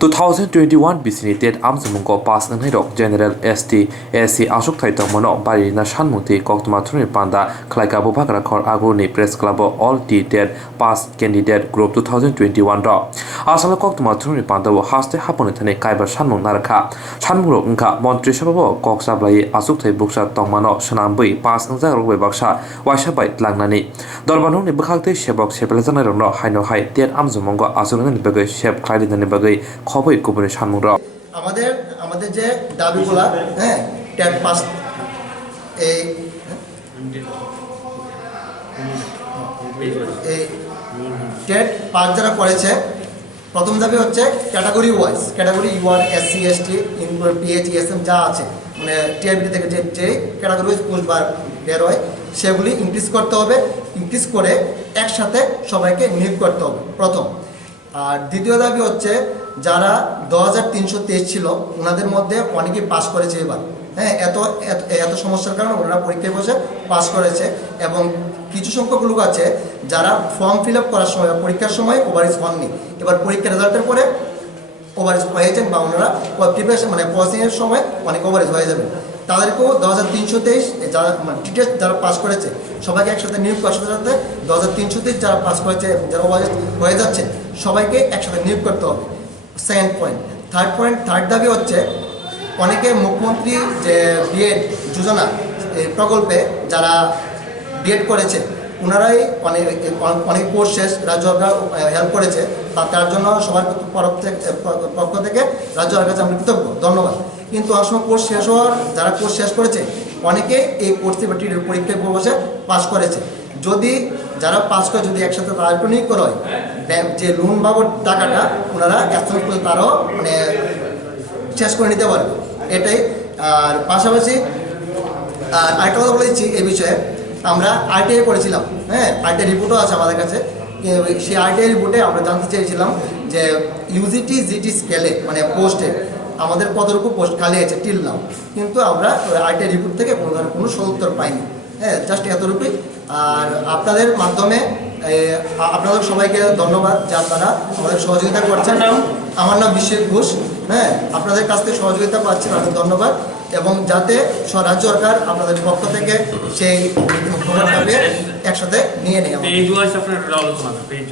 2021 bisini TET amsamungko pass nang hirok General ST SC Achukthai tongmono Bangrina Shanmuti Kokthum Panda Klaika Bubakara Khor Aguni Press Club All TET Pass Candidate Group 2021 ro Asala Kokthum Panda wo haste hapone thane kaibar Shanmung narkha Shanmuro ngka Montri Sababo Koksablai Achukthai Buksa tongmano Shanambui Pass ngjakrok baksa Waisabai tlangnani Dorbanung ni bukhakte Shebok Shebelajana ro haino hai TET amsamungko Achukthai bagai Sheb Khlaidani bagai খবর গোপনে সামগ্র আমাদের যে দাবিগুলা TET pass এই TET pass যারা করেছে প্রথম দাবি হচ্ছে category wise category UR SC ST PH SM যা আছে মানে টিআইবি থেকে যে ক্যাটাগরি ওয়াইজ পোস্ট বের হয় সেগুলি ইনক্রিজ করতে হবে ইনক্রিজ করে একসাথে সবাইকে নিয়োগ করতে হবে প্রথম। আর দ্বিতীয় দাবি হচ্ছে যারা 2323 ছিল ওনাদের মধ্যে অনেকেই পাস করেছে এবার এত এত সমস্যার কারণে ওনারা পরীক্ষায় বসে পাস করেছে এবং কিছু সংখ্যক লোক আছে যারা ফর্ম ফিল আপ করার সময় পরীক্ষার সময় ওভারেজ হননি এবার পরীক্ষার রেজাল্টের পরে ওভারেজ হয়েছেন বা ওনারা প্রিপারেশন মানে প্রসেসিংয়ের সময় অনেক ওভারেজ হয়ে যাবে তাদেরকেও 2323 যারা ডিটেলস যারা পাস করেছে সবাইকে একসাথে নিয়োগ করার সাথে সাথে 2323 যারা পাস করেছে যারা ওভারেজ হয়ে যাচ্ছে সবাইকে একসাথে নিয়োগ করতে হবে। সেকেন্ড পয়েন্ট থার্ড দাবি হচ্ছে অনেকে মুখ্যমন্ত্রী যে বিএড যোজনা প্রকল্পে যারা বিএড করেছে ওনারাই অনেক কোর্স শেষ রাজ্য সরকার হেল্প করেছে তার জন্য সবার পক্ষ থেকে রাজ্য সরকার কাছে আমি কৃতজ্ঞ ধন্যবাদ। কিন্তু অনেক সময় কোর্স শেষ হওয়ার যারা কোর্স শেষ করেছে অনেকে এই কোর্স পরীক্ষায় বসে পাস করেছে যদি যারা পাস করে যদি একসাথে তাদেরকে নিয়োগ করা হয় যে লোন বাবদ টাকাটা ওনারা একসঙ্গে করে তারাও মানে শেষ করে নিতে পারবে এটাই। আর পাশাপাশি আরেকটা কথা বলেছি এই বিষয়ে আমরা আরটিআই করেছিলাম আরটিআই রিপোর্টও আছে আমাদের কাছে সেই আরটিআই রিপোর্টে আমরা জানতে চেয়েছিলাম যে ইউজিটি জিটি স্কেলে মানে পোস্টে আমাদের কতটুকু পোস্ট খালি আছে টিল নাও কিন্তু আমরা আরটিআই রিপোর্ট থেকে কোনো সদুত্তর পাইনি জাস্ট এতটুকুই। আর আপনাদের মাধ্যমে আপনাদের সবাইকে ধন্যবাদ যে আপনারা আমাদের সহযোগিতা করছেন। আমার নাম বিশ্বজিৎ ঘোষ আপনাদের কাছ থেকে সহযোগিতা পাচ্ছি তাদের ধন্যবাদ এবং যাতে রাজ্য সরকার আপনাদের পক্ষ থেকে সেই একসাথে নিয়ে নেয়।